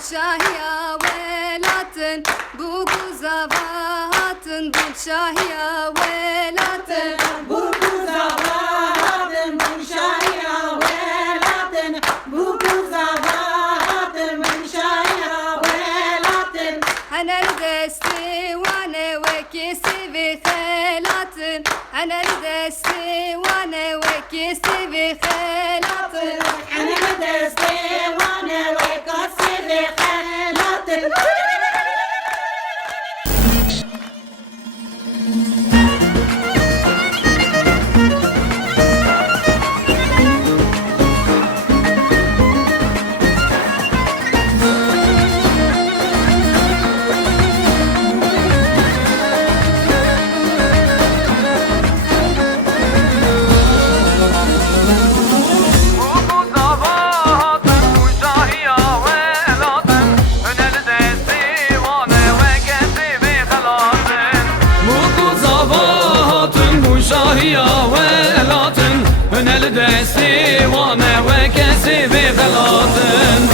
Şahiya velatın bu kuzavahatın bu şahiya velatın Bu kuzavahatın bu şahiya velatın Bu kuzavahatın bu şahiya velatın Hanel desti wane vekisi ve helatın Hanel desti wane vekisi ve helatın Ana deste vane ve kasve halatın شاهية ولاتن من الدسي وانا وكسي بغلاطن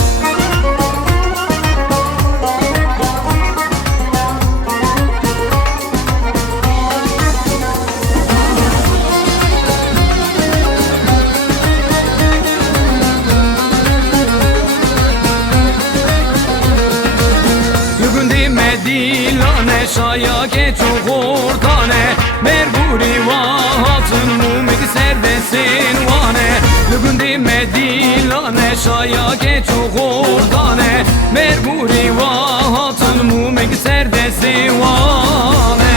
يقندي مديلانه شايا که چوغورتانه مرگوری واهاتن مومک سردسین وانه لگندی مدیلانه شایا که چوغورتانه مرگوری واهاتن مومک سردسین وانه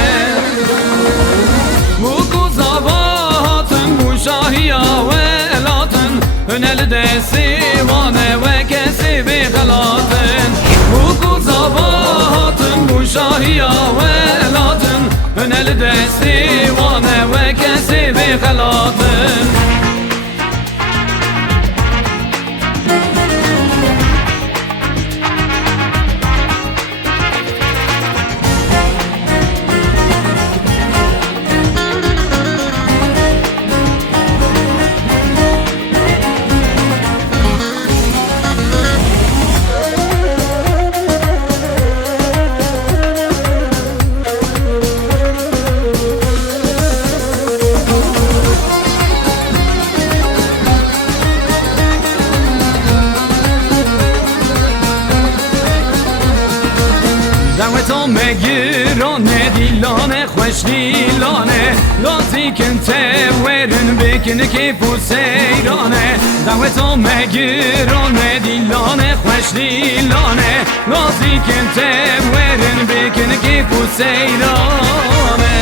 موکو زواهاتن بو شاهیا ولاتن هنل دسی وانه و کسی بغلاتن موکو زواهاتن بو شاهیا ولاتن هنل دستی وانه و کسی بغلاتن دعوتو مگیرانه دیلانه خوش دیلانه لازی کن تورن بکن که پوسیرانه دعوتو مگیرانه دیلانه خوش دیلانه لازی کن تورن بکن که پوسیرانه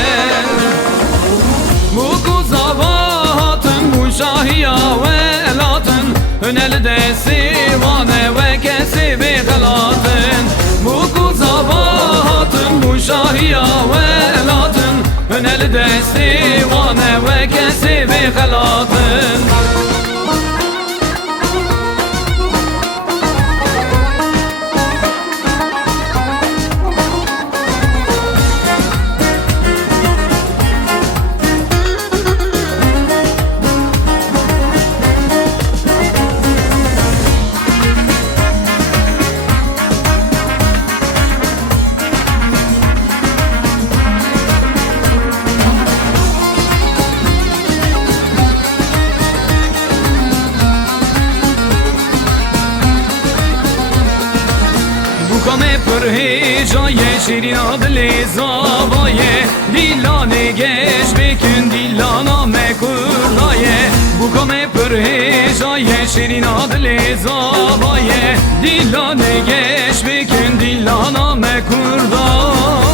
موکو زواهاتن بو شاهیا ولاتن هنل دسی وانه و کسی بغلاتن موکو زواهاتن بو شاهیا ولاتن هنل دسی وانه و کسی بغلاتن بوکامه پرهیجای شیرین دل زابای دیلانه گش بکن دیلانا مکردایه بوکامه پرهیجای شیرین دل زابای دیلانه گش بکن دیلانا مکردایه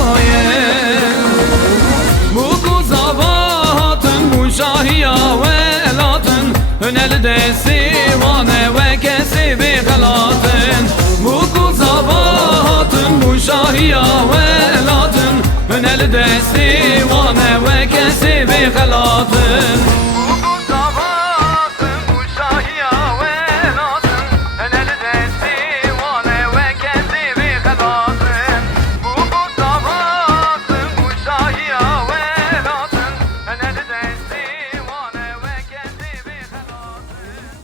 بوکو زواهاتن بو شاهیا ولاتن هنل دسی وانه و کسی بغلاتن موکو زواهاتن بو شاهیا ولاتن هنل دستی وانه و کسی بغلاتن